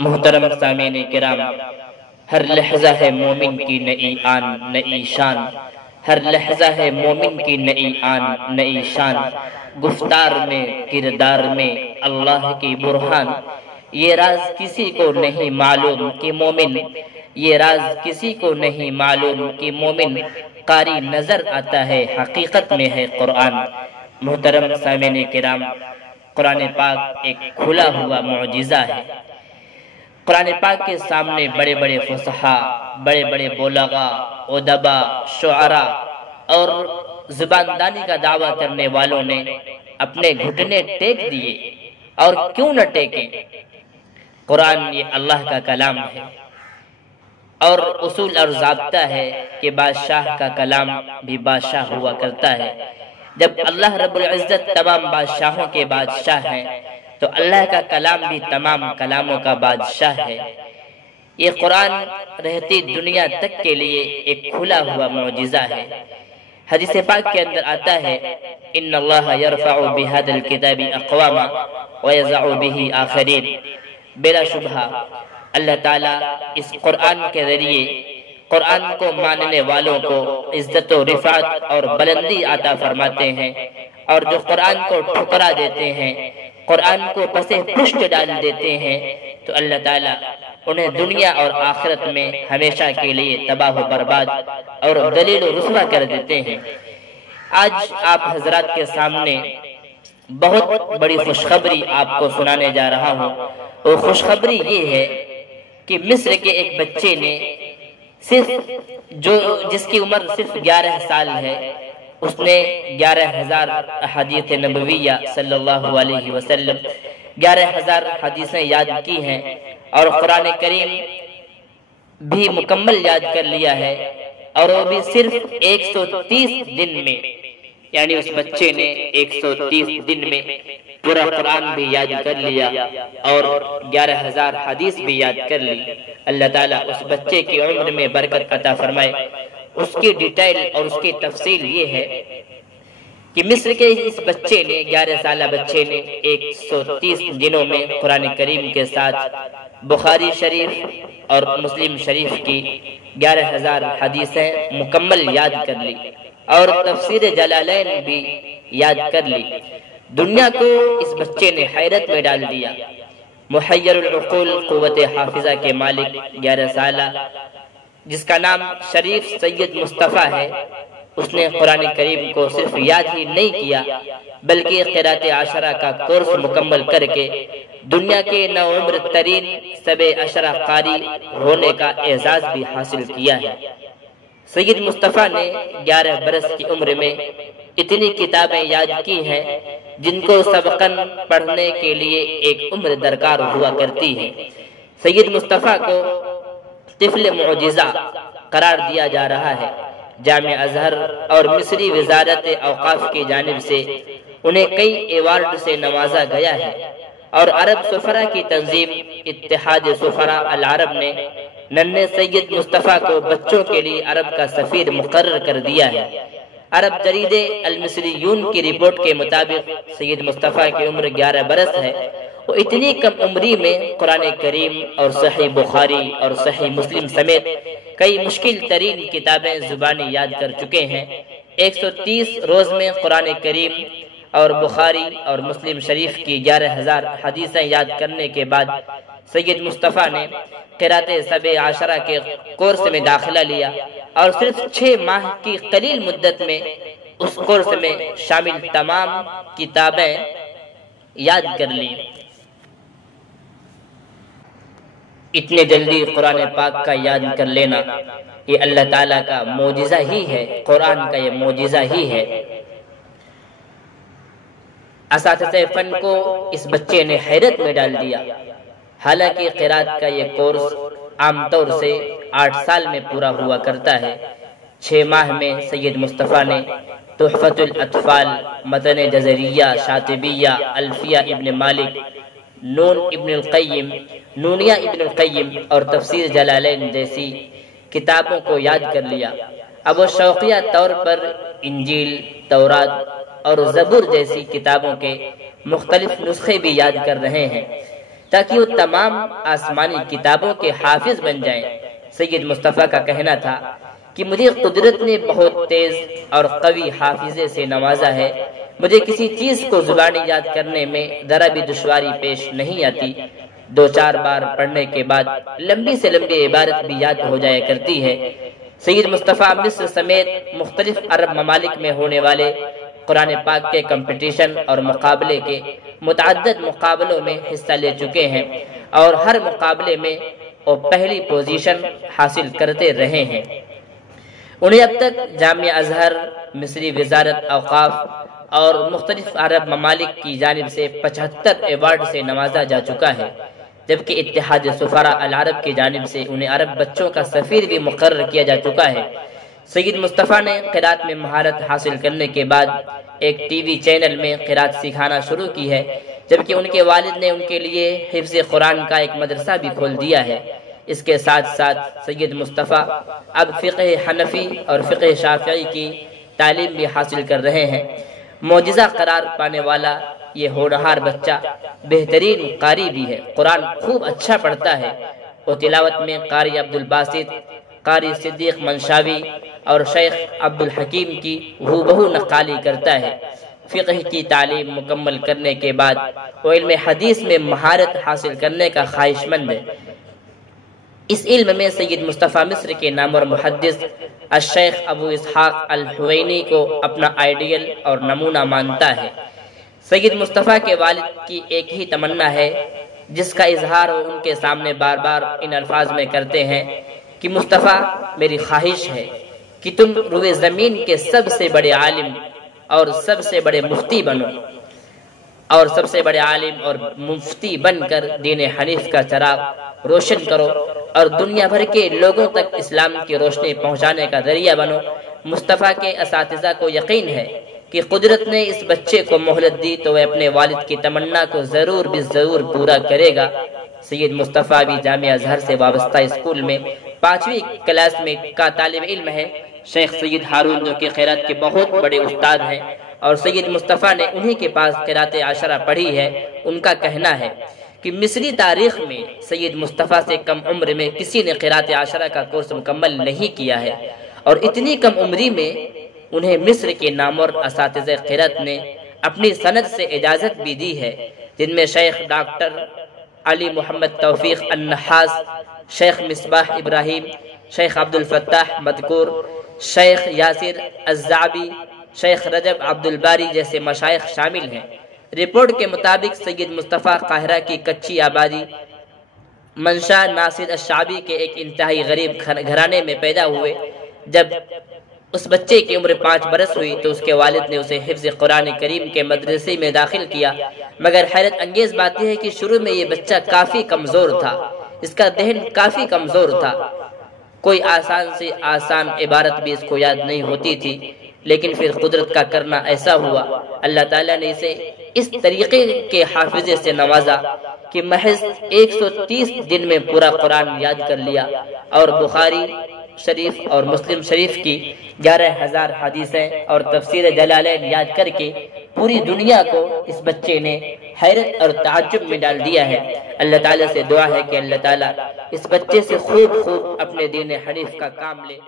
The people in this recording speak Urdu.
محترم سامعین کرام، ہر لحظہ ہے مومن کی نئی آن نئی شان، ہر لحظہ ہے مومن کی نئی آن نئی شان، گفتار میں کردار میں اللہ کی برہان، یہ راز کسی کو نہیں معلوم کہ مومن، یہ راز کسی کو نہیں معلوم کہ مومن، قاری نظر آتا ہے حقیقت میں ہے قرآن۔ محترم سامعین کرام، قرآن پاک ایک کھلا ہوا معجزہ ہے۔ قرآن پاک کے سامنے بڑے بڑے فصحاء، بڑے بڑے بلغاء، ادبا، شعراء اور زبان دانی کا دعویٰ کرنے والوں نے اپنے گھٹنے ٹیک دیے، اور کیوں نہ ٹیکیں؟ قرآن یہ اللہ کا کلام ہے، اور اصول اور ضابطہ ہے کہ بادشاہ کا کلام بھی بادشاہ ہوا کرتا ہے۔ جب اللہ رب العزت تمام بادشاہوں کے بادشاہ ہیں تو اللہ کا کلام بھی تمام کلاموں کا بادشاہ ہے۔ یہ قرآن رہتی دنیا تک کے لیے ایک کھلا ہوا معجزہ ہے۔ حدیث پاک کے اندر آتا ہے، ان اللہ یرفع بہذا الکتاب اقواما ویضع بہ آخرین، بلا شبہ اللہ تعالیٰ اس قرآن کے ذریعے قرآن کو ماننے والوں کو عزت و رفعت اور بلندی عطا فرماتے ہیں، اور جو قرآن کو ٹھکرا دیتے ہیں، قرآن کو پس پشت ڈال دیتے ہیں، تو اللہ تعالیٰ انہیں دنیا اور آخرت میں ہمیشہ کے لیے تباہ و برباد اور ذلیل و رسوا کر دیتے ہیں۔ آج آپ حضرات کے سامنے بہت بڑی خوشخبری آپ کو سنانے جا رہا ہوں۔ وہ خوشخبری یہ ہے کہ مصر کے ایک بچے نے جس کی عمر صرف 11 سال ہے، اس نے 11,000 احادیث نبویہ صلی اللہ علیہ وسلم 11,000 حدیثیں یاد کی ہیں، اور قرآن کریم بھی مکمل یاد کر لیا ہے، اور وہ بھی صرف 130 دن میں، یعنی اس بچے نے 130 دن میں پورا قرآن بھی یاد کر لیا اور 11,000 حدیث بھی یاد کر لی۔ اللہ تعالیٰ اس بچے کی عمر میں برکت عطا فرمائے۔ اس کی ڈیٹیل اور اس کی تفصیل یہ ہے کہ مصر کے اس بچے نے 11 سالہ بچے نے 130 دنوں میں قرآن کریم کے ساتھ بخاری شریف اور مسلم شریف کی 11,000 حدیثیں مکمل یاد کر لی، اور تفسیر جلالین بھی یاد کر لی۔ دنیا کو اس بچے نے حیرت میں ڈال دیا۔ محیر العقول، قوت حافظہ کے مالک 11 سالہ جس کا نام شریف سید مصطفیٰ ہے، اس نے قرآن کریم کو صرف یاد ہی نہیں کیا بلکہ قرأت عشرہ کا کورس مکمل کر کے دنیا کے نوعمر ترین سب عشرہ قاری ہونے کا اعزاز بھی حاصل کیا ہے۔ سید مصطفیٰ نے 11 برس کی عمر میں اتنی کتابیں یاد کی ہیں جن کو سبقاً پڑھنے کے لیے ایک عمر درکار ہوا کرتی ہے۔ سید مصطفیٰ کو طفل معجزہ قرار دیا جا رہا ہے۔ جامع ازہر اور مصری وزارت اوقاف کی جانب سے انہیں کئی ایوارڈ سے نوازا گیا ہے، اور عرب سفراء کی تنظیم اتحاد سفراء العرب نے ننھے سید مصطفیٰ کو بچوں کے لیے عرب کا سفیر مقرر کر دیا ہے۔ عرب جریدے المصریون کی رپورٹ کے مطابق سید مصطفیٰ کی عمر 11 برس ہے۔ وہ اتنی کم عمری میں قرآن کریم اور صحیح بخاری اور صحیح مسلم سمیت کئی مشکل ترین کتابیں زبانی یاد کر چکے ہیں۔ 130 روز میں قرآن کریم اور بخاری اور مسلم شریف کی 11,000 حدیثیں یاد کرنے کے بعد سید مصطفیٰ نے قرأت سب عشرہ کے کورس میں داخلہ لیا، اور صرف 6 ماہ کی قلیل مدت میں اس کورس میں شامل تمام کتابیں یاد کر لی۔ اتنے جلدی قرآن پاک کا یاد کر لینا یہ اللہ تعالیٰ کا معجزہ ہی ہے، قرآن کا یہ معجزہ ہی ہے۔ اساتذہ فن کو اس بچے نے حیرت میں ڈال دیا۔ حالانکہ قرآن کا یہ کورس عام طور سے 8 سال میں پورا ہوا کرتا ہے، 6 ماہ میں سید مصطفیٰ نے تحفۃ الاطفال، متن جزریہ، شاطبیہ، الفیہ ابن مالک، نون ابن القیم، نونیہ ابن القیم اور تفسیر جلالین جیسی کتابوں کو یاد کر لیا۔ اب وہ شوقیہ طور پر انجیل، تورات اور زبور جیسی کتابوں کے مختلف نسخے بھی یاد کر رہے ہیں۔ تاکہ وہ تمام آسمانی کتابوں کے حافظ بن جائیں۔ سید مصطفیٰ کا کہنا تھا کہ مجھے قدرت نے بہت تیز اور قوی حافظے سے نوازا ہے، مجھے کسی چیز کو زبانی یاد کرنے میں ذرا بھی دشواری پیش نہیں آتی، 2-4 بار پڑھنے کے بعد لمبی سے لمبی عبارت بھی یاد ہو جایا کرتی ہے۔ سید مصطفیٰ مصر سمیت مختلف عرب ممالک میں ہونے والے قرآن پاک کے کمپٹیشن اور مقابلے کے متعدد مقابلوں میں حصہ لے چکے ہیں، اور ہر مقابلے میں وہ پہلی پوزیشن حاصل کرتے رہے ہیں۔ انہیں اب تک جامعہ ازہر، مصری وزارت اوقاف اور مختلف عرب ممالک کی جانب سے 75 ایوارڈ سے نوازا جا چکا ہے، جبکہ اتحاد سفراء العرب کی جانب سے انہیں عرب بچوں کا سفیر بھی مقرر کیا جا چکا ہے۔ سید مصطفیٰ نے قرات میں مہارت حاصل کرنے کے بعد ایک ٹی وی چینل میں قرات سکھانا شروع کی ہے، جبکہ ان کے والد نے ان کے لیے حفظ قرآن کا ایک مدرسہ بھی کھول دیا ہے۔ اس کے ساتھ ساتھ سید مصطفیٰ اب فقہ حنفی اور فقہ شافعی کی تعلیم بھی حاصل کر رہے ہیں۔ معجزہ قرار پانے والا یہ ہونہار بچہ بہترین قاری بھی ہے، قرآن خوب اچھا پڑھتا ہے۔ وہ تلاوت میں قاری عبدالباسط، قاری صدیق منشاوی اور شیخ عبدالحکیم کی ہو نقالی کرتا ہے۔ فقہ کی تعلیم مکمل کرنے کے بعد وہ علم حدیث میں مہارت حاصل کرنے کا خواہش مند ہے۔ اس علم میں سید مصطفیٰ مصر کے نامور محدث الشیخ ابو اسحاق الحوینی کو اپنا آئیڈیل اور نمونہ مانتا ہے۔ سید مصطفیٰ کے والد کی ایک ہی تمنا ہے، جس کا اظہار وہ ان کے سامنے بار بار ان الفاظ میں کرتے ہیں کہ مصطفیٰ، میری خواہش ہے کہ تم روئے زمین کے سب سے بڑے عالم اور سب سے بڑے مفتی بنو، اور سب سے بڑے عالم اور مفتی بن کر دین حنیف کا چراغ روشن کرو اور دنیا بھر کے لوگوں تک اسلام کی روشنی پہنچانے کا ذریعہ بنو۔ مصطفیٰ کے اساتذہ کو یقین ہے کہ قدرت نے اس بچے کو مہلت دی تو وہ اپنے والد کی تمنا کو ضرور پورا کرے گا۔ سید مصطفیٰ بھی جامعہ ازہر سے وابستہ اسکول میں 5ویں کلاس میں کا طالب علم ہے۔ شیخ سید ہارون جو کہ قرات کے بہت بڑے استاد ہیں اور سید مصطفیٰ نے انہی کے پاس قرات عشرہ پڑھی ہے، ان کا کہنا ہے کہ مصری تاریخ میں سید مصطفیٰ سے کم عمر میں کسی نے قرات عشرہ کا کورس مکمل نہیں کیا ہے، اور اتنی کم عمری میں انہیں مصر کے نامور اساتذہ قرات نے اپنی سند سے اجازت بھی دی ہے، جن میں شیخ ڈاکٹر علی محمد توفیق النحاس، شیخ مصباح ابراہیم، شیخ عبدالفتاح مدکور، شیخ یاسر الزعبی، شیخ رجب عبدالباری جیسے مشائخ شامل ہیں۔ رپورٹ کے مطابق سید مصطفیٰ قاہرہ کی کچی آبادی منشا ناصر الشعبی کے ایک انتہائی غریب گھرانے میں پیدا ہوئے۔ جب اس بچے کی عمر 5 برس ہوئی تو اس کے والد نے اسے حفظ قرآن کریم کے مدرسے میں داخل کیا، مگر حیرت انگیز بات یہ ہے کہ شروع میں یہ بچہ کافی کمزور تھا، اس کا ذہن کافی کمزور تھا، کوئی آسان سے آسان عبارت بھی اس کو یاد نہیں ہوتی تھی، لیکن پھر قدرت کا کرنا ایسا ہوا، اللہ تعالیٰ نے اسے اس طریقے کے حافظے سے نوازا کہ محض 130 دن میں پورا قرآن یاد کر لیا، اور بخاری شریف اور مسلم شریف کی 11,000 حدیثیں اور تفسیر جلالین یاد کر کے پوری دنیا کو اس بچے نے حیرت اور تعجب میں ڈال دیا ہے۔ اللہ تعالیٰ سے دعا ہے کہ اللہ تعالیٰ اس بچے سے خوب اپنے دین حنیف کا کام لے۔